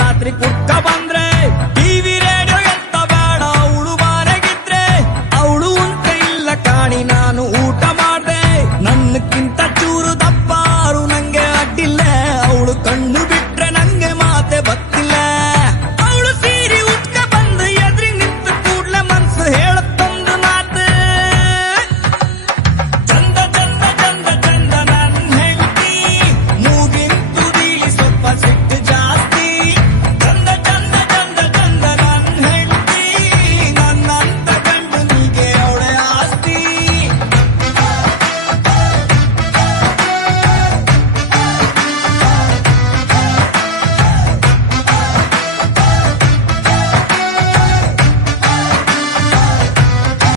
రాత్రి కుక్క బంద్ర